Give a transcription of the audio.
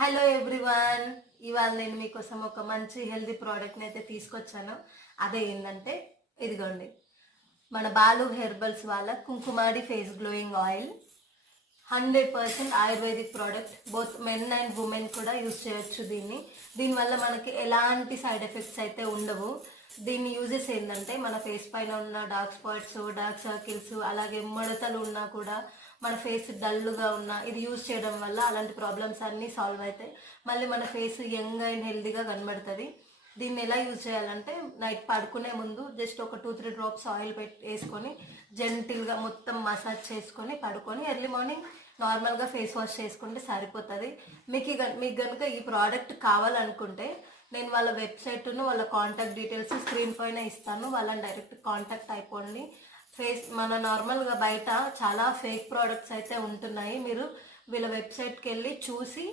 Hello everyone, ఇవాళ నేను మీకోసం ఒక మంచి హెల్దీ ప్రోడక్ట్ని అయితే తీసుకొచ్చాను. అదే ఏంటంటే ఇదిగోండి, మన బాలు హెర్బల్స్ వాళ్ళ Kumkumadi face glowing oil. 100% Ayurvedic product. Both men and women కూడా యూజ్ చేయొచ్చు దీనివల్ల మనకి ఎలాంటి సైడ్ ఎఫెక్ట్స్ అయితే ఉండవు. దీన్ని యూజెస్ ఏంటంటే మన ఫేస్ పైన ఉన్న డార్క్ స్పాట్స్, డార్క్ సర్కిల్స్, అలాగే ముడతలు ఉన్నా కూడా, మన ఫేస్ డల్గా ఉన్నా ఇది యూజ్ చేయడం వల్ల అలాంటి ప్రాబ్లమ్స్ అన్నీ సాల్వ్ అవుతాయి. మళ్ళీ మన ఫేస్ యంగ్ అండ్ హెల్దీగా కనబడుతుంది. దీన్ని ఎలా యూజ్ చేయాలంటే, నైట్ పడుకునే ముందు జస్ట్ ఒక 2-3 డ్రాప్స్ ఆయిల్ వేసుకొని జెంటిల్గా మొత్తం మసాజ్ చేసుకొని పడుకొని ఎర్లీ మార్నింగ్ నార్మల్గా ఫేస్ వాష్ చేసుకుంటే సరిపోతుంది. మీకు కనుక ఈ ప్రోడక్ట్ కావాలనుకుంటే నేను వాళ్ళ వెబ్సైట్ను వాళ్ళ కాంటాక్ట్ డీటెయిల్స్ స్క్రీన్ పైన ఇస్తాను. వాళ్ళని డైరెక్ట్ కాంటాక్ట్ అయిపోండి. మన నార్మల్గా బయట చాలా ఫేక్ ప్రోడక్ట్స్ అయితే ఉంటున్నాయి. మీరు వీళ్ళ వెబ్సైట్కి వెళ్ళి చూసి